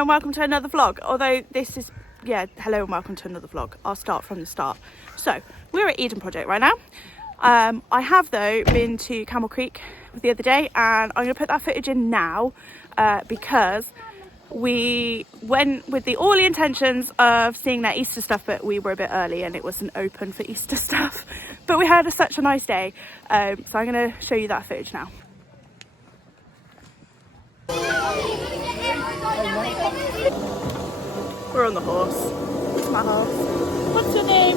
and welcome to another vlog. Although this is, yeah, hello and welcome to another vlog. I'll start from the start. So, we're at Eden Project right now. I have though been to Camel Creek the other day, and I'm going to put that footage in now because we went with all the intentions of seeing that Easter stuff, but we were a bit early and it wasn't open for Easter stuff. But we had such a nice day, so I'm going to show you that footage now. We're on the horse. It's my horse. What's your name?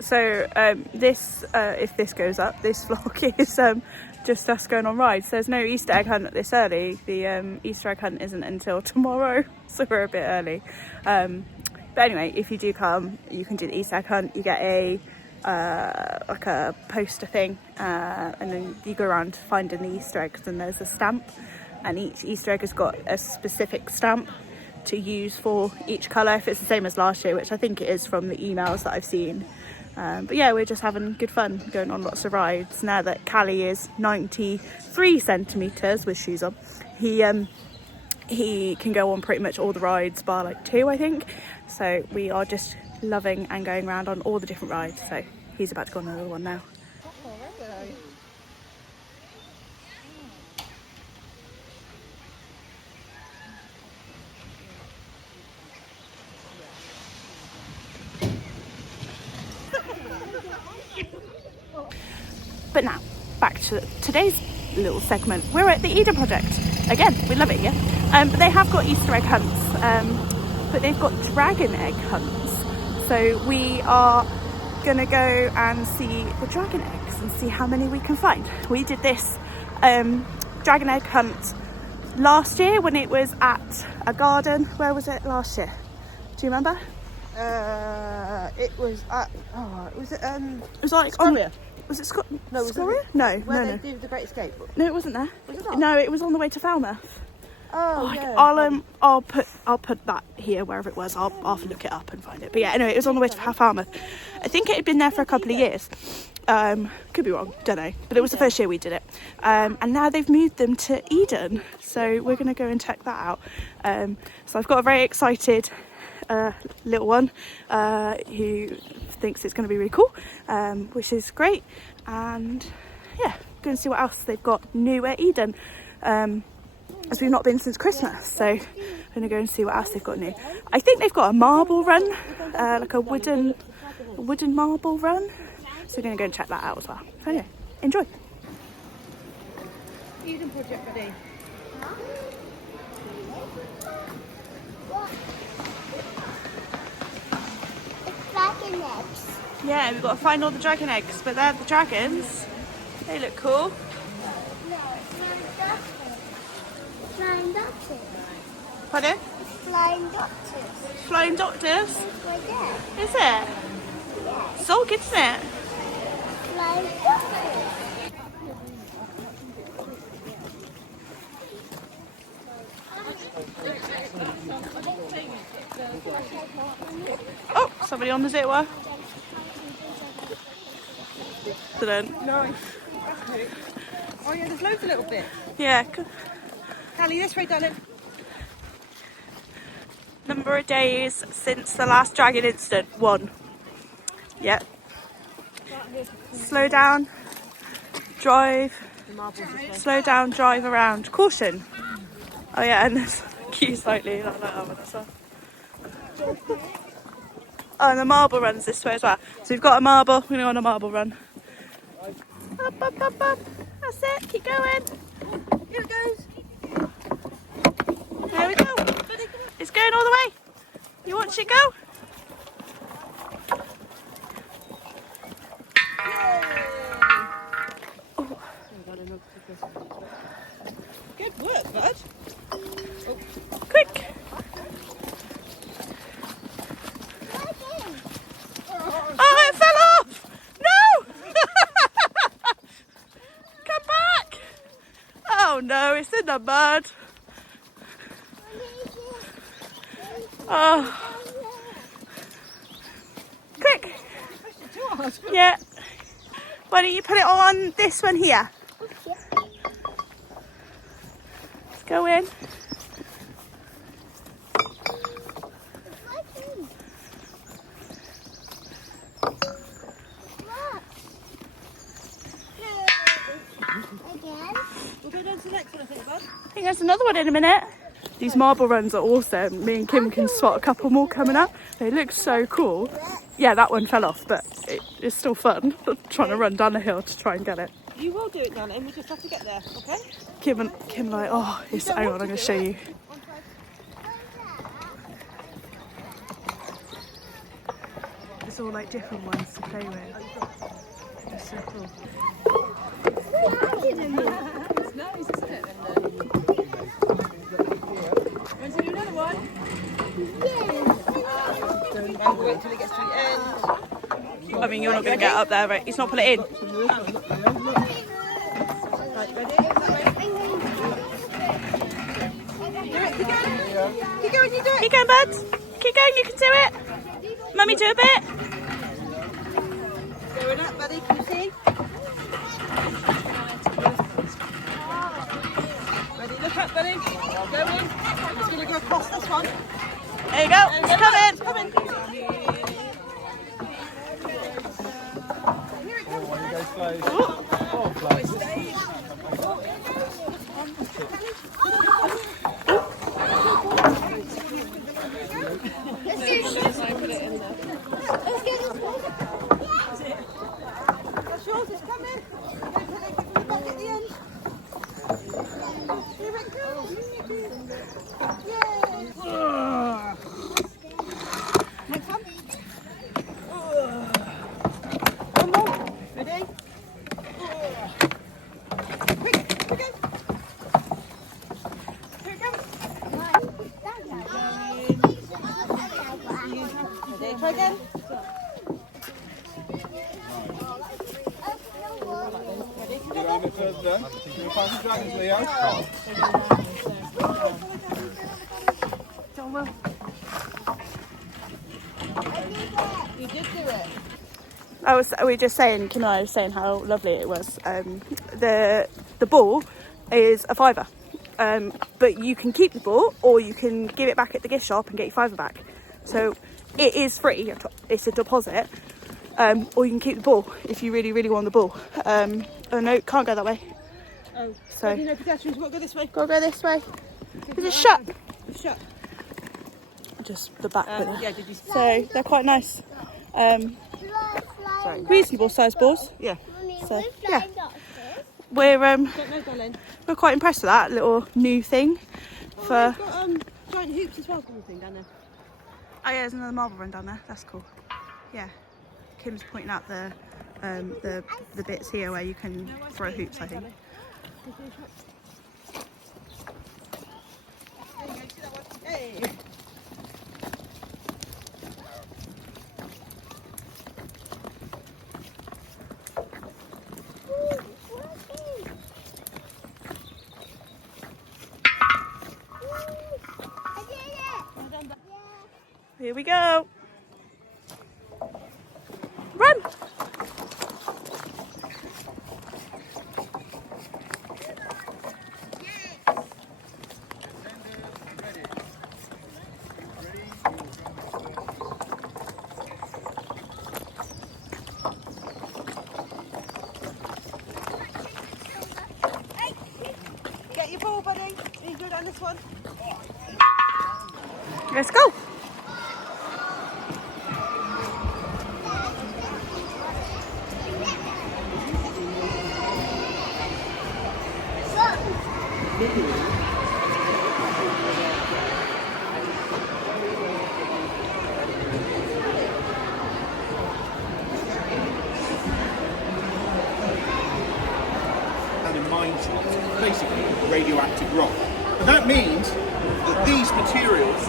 So this, if this goes up, this vlog is just us going on rides. There's no Easter egg hunt this early. The Easter egg hunt isn't until tomorrow, so we're a bit early. But anyway, if you do come, you can do the Easter egg hunt. You get a like a poster thing, and then you go around finding the Easter eggs, and there's a stamp, and each Easter egg has got a specific stamp to use for each colour, if it's the same as last year, which I think it is from the emails that I've seen. But yeah, we're just having good fun, going on lots of rides. Now that Callie is 93 centimetres with shoes on, he can go on pretty much all the rides bar like 2, I think. So we are just loving and going around on all the different rides. So he's about to go on another one now. But now, back to today's little segment. We're at the Eden Project. Again, we love it here. But they have got Easter egg hunts, but they've got dragon egg hunts. So we are going to go and see the dragon eggs and see how many we can find. We did this dragon egg hunt last year when it was at a garden. Where was it last year? Do you remember? It was at, it was like Scoria. Was it No, was Scoria? it? No, Where no, they did the Great Escape. No, it wasn't there. Was it not? No, it was on the way to Falmouth. Oh, yeah. I'll put that here wherever it was. I'll look it up and find it. But yeah, anyway, it was on the way to Falmouth. I think it had been there for a couple of years. Could be wrong, don't know. But it was the first year we did it. And now they've moved them to Eden, so we're going to go and check that out. So I've got a very excited little one who thinks it's going to be really cool, which is great. And yeah, going to see what else they've got new at Eden, as we've not been since Christmas. So I'm going to go and see what else they've got new. I think they've got a marble run, like a wooden marble run. So we're going to go and check that out as well. So anyway, enjoy. Eden Project ready. Dragon eggs. Yeah, we've got to find all the dragon eggs, but they're the dragons. They look cool. No, flying doctors. Pardon? Flying doctors. Flying doctors? It's right there. Is it? Yes. So good, isn't it? Flying doctors. Oh, somebody on the zitwa. Nice. Oh yeah, there's loads of little bits. Yeah. Callie, this way, darling. Number of days since the last dragon incident. 1. Yep. Slow down. Drive. Slow down, drive around. Caution. Oh yeah, and there's queue slightly like that one as well. Oh, and the marble runs this way as well. So we've got a marble, we're going to go on a marble run. Up, up, up, up. That's it, keep going. Here it goes. There we go. It's going all the way. You watch it go? Good work, bud. Quick! Oh, it fell off! No! Come back! Oh no, it's in the mud. Oh. Quick! Yeah. Why don't you put it on this one here? Let's go in. We'll go down to the next one, I think, bud. I think there's another one in a minute. These marble runs are awesome. Me and Kim can spot a couple more coming up. They look so cool. Yeah, that one fell off, but it's still fun trying to run down the hill to try and get it. You will do it, darling. We just have to get there, okay? Kim like, oh, hang on, I'm going to show you. There's all like different ones to play with. It's so cool. It's nice, isn't it? Want to do another one? Yeah. We'll wait till it gets to the end. I mean, you're not going to get up there, right? He's not put it in. Right, ready? Do it, keep going. Keep going, you do it. Keep going, bud. Keep going, you can do it. Mummy, do a bit. Going up, buddy, can you see? Ready, look up, buddy. Go in. I'm just going to go across this one. There you go. It's coming. It's coming. Here it comes. Oh, close. That's yours, it's coming. Back at the end. Here it comes. Yay. Next one. One more. Ready? Quick, here we go. Here it comes. Ready, try again. You did do it. We were just saying, Kim and I were saying how lovely it was. The ball is a £5, but you can keep the ball or you can give it back at the gift shop and get your £5 back. So it is free. It's a deposit, or you can keep the ball if you really, really want the ball. Oh no, can't go that way. Oh, So no pedestrians. We've got to go this way. gotta go this way. It's shut. It's shut. Just the back bit. Yeah, did you? So they're quite nice. Reasonable sized balls. Yeah. So yeah, we're Don't know, darling. we're quite impressed with that little new thing. For They've got giant hoops as well, kind of thing down there. oh yeah, there's another marble run down there. That's cool. Yeah, Kim's pointing out the bits here where you can throw hoops, I think. Hey. Here we go. Run! Get your ball, buddy. You go down this one. Let's go. And in 90s, basically radioactive rock. And that means that these materials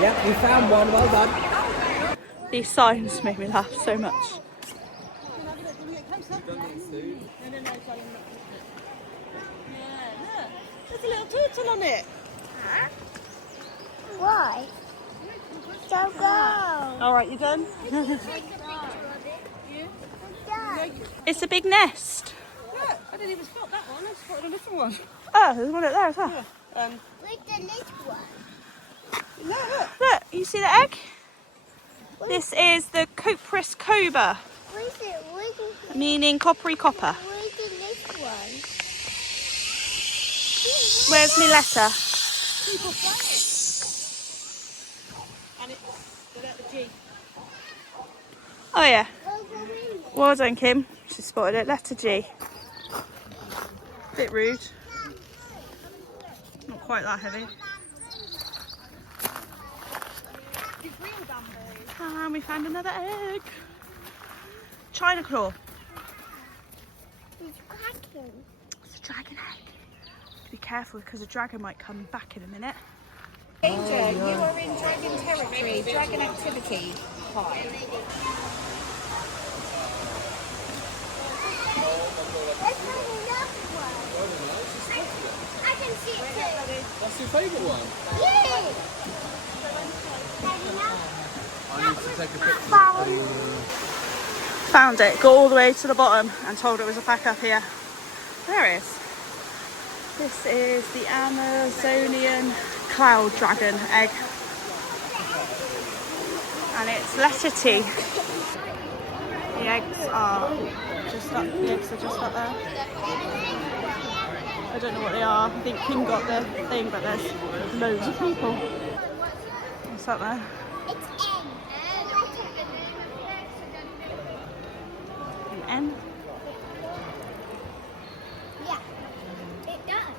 Yep, you found one. Well done. These signs make me laugh so much. There's a little turtle on it. Why? Don't go. All right, you done? Done. It's a big nest. Yeah, I didn't even spot that one. I spotted a little one. Oh, there's one up there as well. Yeah. Where's the little one? Look. Look, you see the egg? This is the Copris coba, Where's it? meaning coppery copper. Where's the little one? Where's my letter? And it's the letter G. Oh yeah. Oh, go in. Well done, Kim. She spotted it. Letter G. Bit rude. Not quite that heavy. And we found another egg. China claw. It's cracking. It's a dragon egg. Be careful because a dragon might come back in a minute. Danger, you are in dragon territory, dragon activity. Hi. Let's have another one. I can see it too. That's your favourite one? Yay! I need to take a picture. Found it. Got all the way to the bottom and told it was a pack up here. There it is. This is the Amazonian cloud dragon egg. And it's letter T. The eggs are just up there. I don't know what they are. I think Kim got the thing, but there's loads of people. What's up there? It's N. An N? Yeah, it does.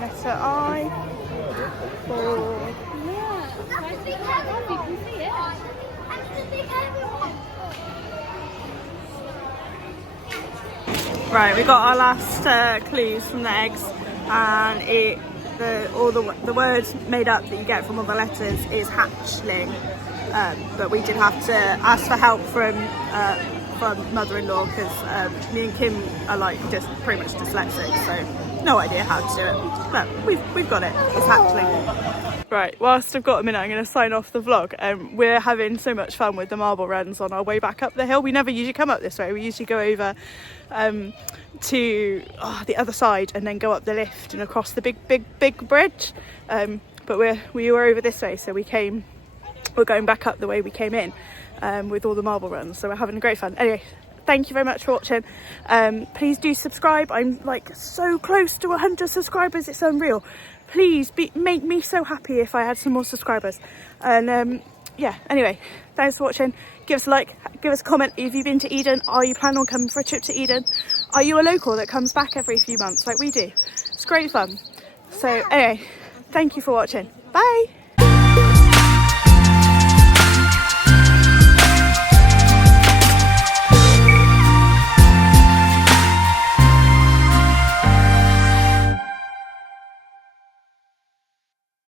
Letter I. For That's the big heavy one. You can see it. That's the big heavy one. Right, we got our last clues from the eggs, and the words made up that you get from all the letters is hatchling, but we did have to ask for help from mother-in-law because me and Kim are like just pretty much dyslexic, so no idea how to do it, but we've got it. It's hatchling. Right, whilst I've got a minute, I'm going to sign off the vlog. We're having so much fun with the marble runs on our way back up the hill. We never usually come up this way. We usually go over to the other side and then go up the lift and across the big bridge. But we were over this way, so we're going back up the way we came in with all the marble runs. So we're having great fun. Anyway, thank you very much for watching. Please do subscribe. I'm like so close to 100 subscribers. It's unreal. Please make me so happy if I had some more subscribers. And yeah, anyway, thanks for watching. Give us a like, give us a comment. Have you been to Eden? Are you planning on coming for a trip to Eden? Are you a local that comes back every few months like we do? It's great fun. So anyway, thank you for watching. Bye.